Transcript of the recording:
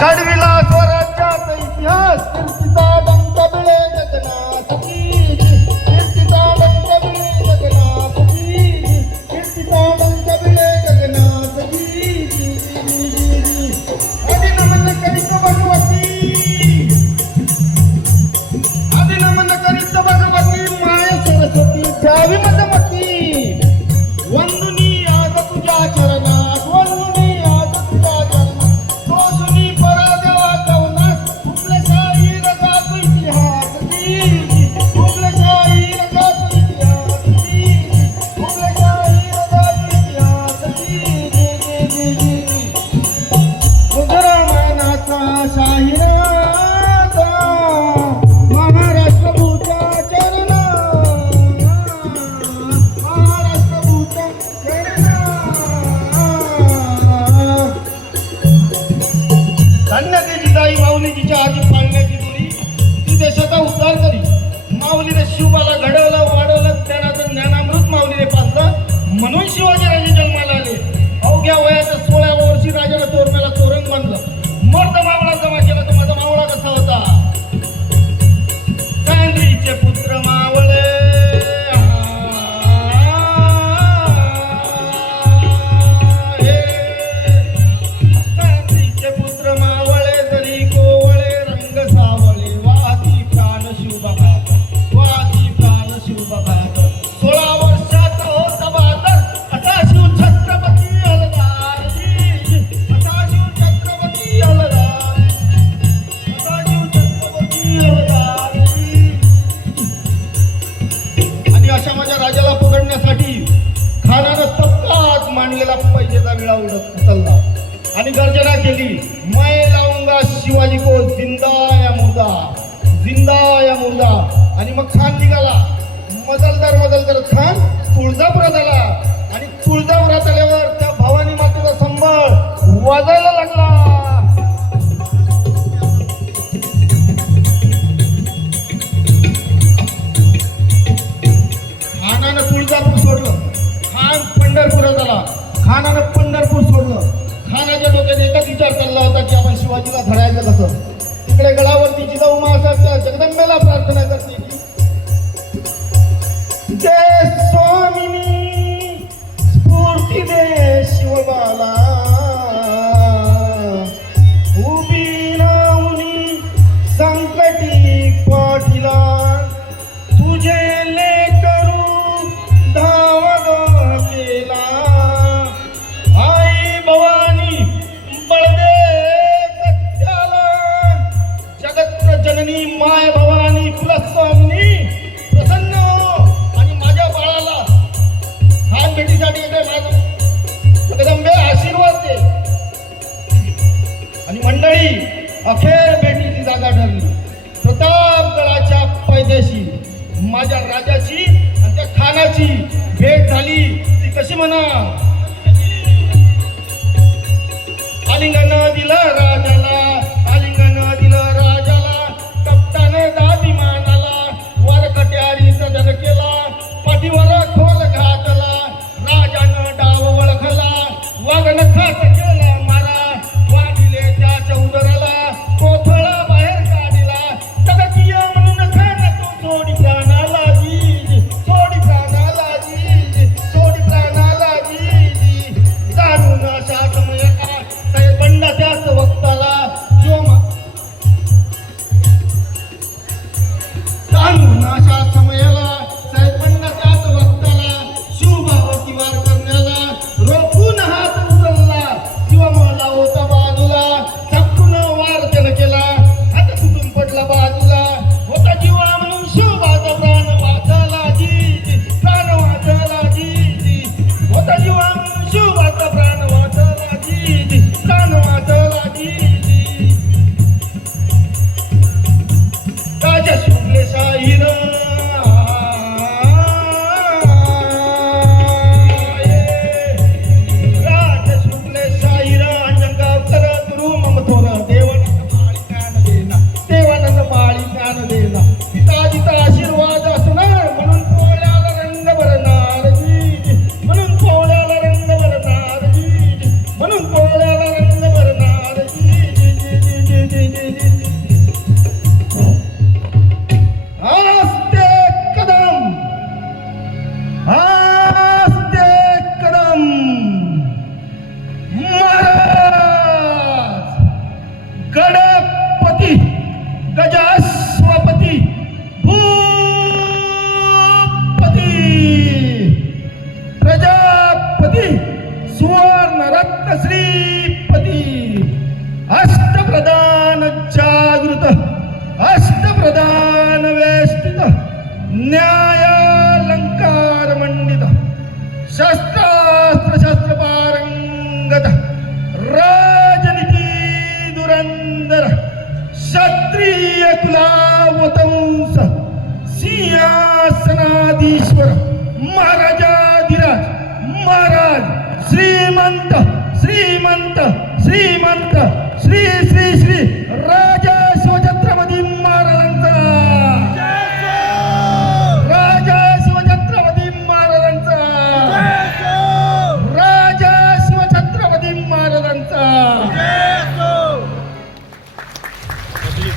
घडविला स्वराज्याचा इतिहास कीर्तीचा डंक बिळे गगनात कीर्तीचा डंक बिळे गगनात कीर्तीचा डंक बिळे गगनात अभिनमन करीत भगवती अभिनमन करीत भगवती माय सरस्वती द्यावी मजमती वंदुनी आज तुझ्या चरणात वंदुनी आज तुझ्या चरणात तोसुनी परदेवा कवनास कुठल्याशाही रगात इतिहास कुठल्याशाही रगात इतिहास कुठल्याशाही रगात इतिहास मुद्रा मानाचा शाहिराचा महाराष्ट्र भूच्या चरणात महाराष्ट्र भूच्या चरणात धन्य ती जिजाई माऊली जिच्या आधी पाळण्याची मुली ती देशाचा उद्धार करी माऊलीने शिवबाला घडवलं वाढवलं ज्ञानाचं ज्ञानामृत माऊलीने पाजलं म्हणून शिवाजीराजे जन्माला आले अवघ्या वयाच्या 16व्या वर्षी राजाला तोरण्याला तोरण बांधलं मर्द मावळा जमा केला तर माझा मावळा कसा होता चांदीचे पुत्र मावळे चांदीचे पुत्र मावळे जरी कोवळे रंग सावळे वाती प्राण शिवबागात वाती प्राण शिवबागात 16 वर्षात होता बहादर असा शिव छत्रपती हलदार असा शिव छत्रपती हलदार असा शिव छत्रपती हलदार आणि अशा माझ्या राजाला पकडण्यासाठी खानानं तब्कात मांडलेला पैजेचा विळा उचलला आणि गर्जना केली मैं लावूंगा शिवाजी को जिंदा या मुर्दा आणि मग खान निघाला मजलदार खान तुळजापुरात आला आणि तुळजापुरात आल्यावर त्या भवानी मातेचा संबळ वाजायला लागला खानानं तुळजापूर सोडलं खान पंढरपुरात आला खानानं पंढरपूर सोडलं खानाच्या डोक्यात एकच विचार चालला होता की आपण शिवाजीला धरायचं कसं तिकडे गडावरती जिजाऊ मासाच्या जगदंबेला प्रार्थना करते की जय स्वामिनी स्फूर्ती दे शिवबाला उभी राहुनी संकटी पाठीला तुझे लेकरू धावगा केला आई भवानी बळदे कत्याला जगत जननी माय भवानी कुलस्वामिनी प्रसन्न हो आणि माझ्या बाळाला खान भेटीसाठी येते माझं जगदंबे आशीर्वाद दे आणि मंडळी अखेर भेटीची जागा ठरली प्रतापगडाच्या पैदेशी माझ्या राजाची आणि त्या खानाची भेट झाली ती कशी म्हणा आलिंगन दिलं राजाला आलिंगन दिलं राजाला कप्ताने दाभिमानाला वर कट्यारी सदन केला पाठीवर खोल घातला राजानं डाव वळखला वागण खात केला मारा वाढिले त्याच्या उदराला कोथळा बाहेर काढला तगकीय म्हणून खान तो सोडी प्राणाला जाणून अशा समयका बंडा त्याच अष्टप्रधान जागृत अष्टप्रधान वेष्टित न्यायालंकार मंडित शस्त्रास्त्र शस्त्र पारंगत राजनीती दुरंदर क्षत्रिय कुलावतंस सिंहासनाधीश्वर महाराजाधिराज महाराज श्रीमंत श्रीमंत श्रीमंत श्री श्री श्री